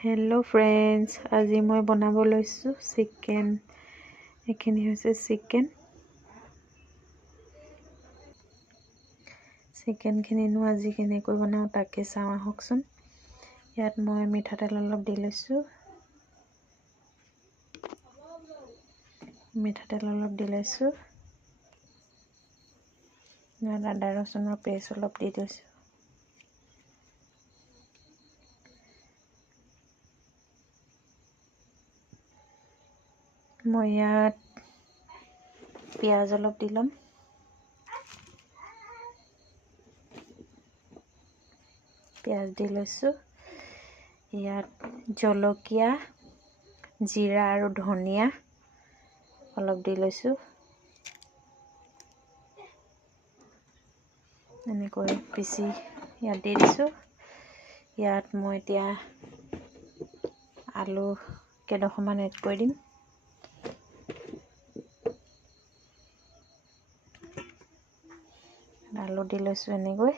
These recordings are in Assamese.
हेलो फ्रेंड्स, आज मैं बनाब लैसो चिकेन। एखिनि होइसे चिकेनखिनिनो आज केनेকৈ बनाओ ताके चाওঁ आহকচোन। ইয়াত মই মিঠাতেল অলপ দি লৈছো। ইয়াত আদা ৰচুনৰ পেষ্ট অলপ দি দিছো। মই ইয়াত পিঁয়াজ অলপ দি ল'ম। পিঁয়াজ দি লৈছোঁ। ইয়াত জলকীয়া, জিৰা আৰু ধনিয়া অলপ দি লৈছোঁ। এনেকৈ পিচি ইয়াত দি দিছোঁ। ইয়াত মই এতিয়া আলু কেইডোখৰমান এড কৰি দিম। আলু দি লৈছোঁ এনেকৈ।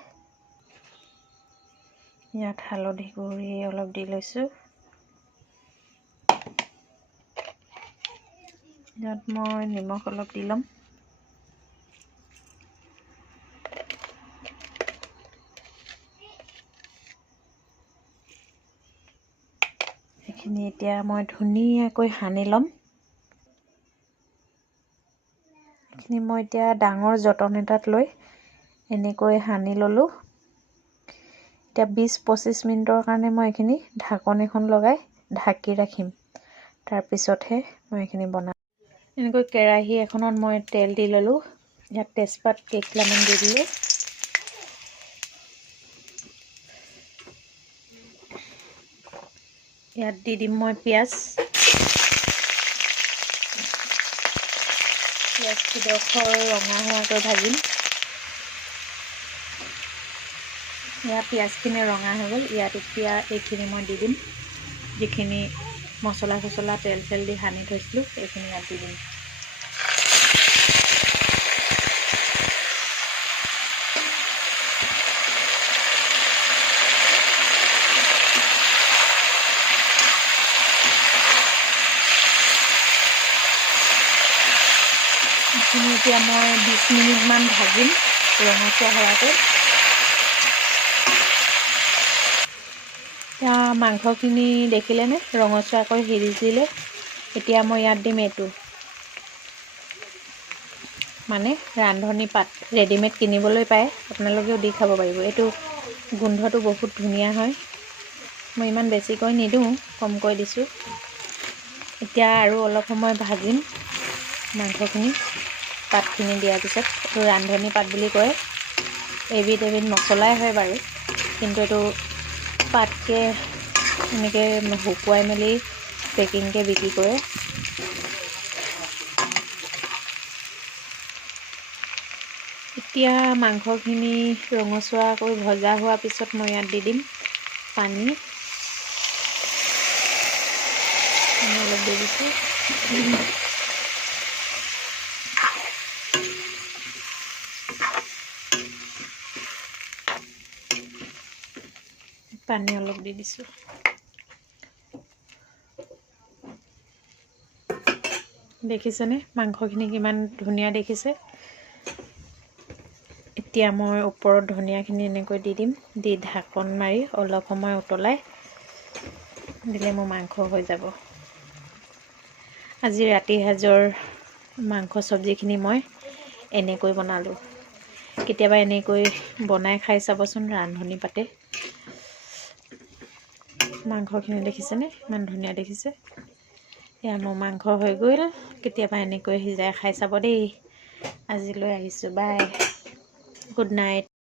ইয়াত হালধি গুড়ি অলপ দি লৈছোঁ। ইয়াত মই নিমখ অলপ দি ল'ম। এইখিনি এতিয়া মই ধুনীয়াকৈ সানি ল'ম। এইখিনি মই এতিয়া ডাঙৰ যতন এটাত লৈ এনেকৈ সানি ল'লোঁ। এতিয়া 20-25 মিনিটৰ কাৰণে মই এইখিনি ঢাকন এখন লগাই ঢাকি ৰাখিম। তাৰপিছতহে মই এইখিনি বনাম। এনেকৈ কেৰাহী এখনত মই তেল দি ল'লোঁ। ইয়াত তেজপাত কেইখিলামান দি দিলোঁ। ইয়াত দি দিম মই পিঁয়াজডোখৰ ৰঙা হোৱাকৈ ভাজিম। ইয়াত পিঁয়াজখিনি ৰঙা হৈ গ'ল। ইয়াত এতিয়া এইখিনি মই দি দিম। যিখিনি মছলা তেল দি সানি থৈছিলোঁ এইখিনি ইয়াত দি দিম। এইখিনি এতিয়া মই 20 মিনিটমান ভাজিম ৰঙচুৱা হোৱাকৈ। এতিয়া মাংসখিনি দেখিলেনে ৰঙচুৱাকৈ সিজিলে। এতিয়া মই ইয়াত দিম এইটো মানে ৰান্ধনি পাত। ৰেডিমেড কিনিবলৈ পায়, আপোনালোকেও দি খাব পাৰিব। এইটো গোন্ধটো বহুত ধুনীয়া হয়। মই ইমান বেছিকৈ নিদিওঁ, কমকৈ দিছোঁ। এতিয়া আৰু অলপ সময় ভাজিম মাংসখিনি। পাতখিনি দিয়াৰ পিছত এইটো ৰান্ধনি পাত বুলি কয়। এবিধ মছলাই হয় বাৰু, কিন্তু এইটো পাতকৈ এনেকৈ শুকুৱাই মেলি পেকিংকৈ বিক্ৰী কৰে। এতিয়া মাংসখিনি ৰঙচুৱাকৈ ভজা হোৱাৰ পিছত মই ইয়াত দি দিম পানী অলপ দি দিছোঁ। পানী অলপ দি দিছোঁ। দেখিছেনে মাংসখিনি কিমান ধুনীয়া দেখিছে। এতিয়া মই ওপৰত ধনিয়াখিনি এনেকৈ দি দিম। দি ঢাকন মাৰি অলপ সময় উতলাই দিলে মোৰ মাংস হৈ যাব। আজি ৰাতি সাজৰ মাংস চব্জিখিনি মই এনেকৈ বনালোঁ। কেতিয়াবা এনেকৈ বনাই খাই চাবচোন ৰান্ধনি পাতে। মাংসখিনি দেখিছেনে ইমান ধুনীয়া দেখিছে। এয়া মোৰ মাংস হৈ গ'ল। কেতিয়াবা এনেকৈ সিজাই খাই চাব দেই। আজিলৈ আহিছোঁ, বাই, গুড নাইট।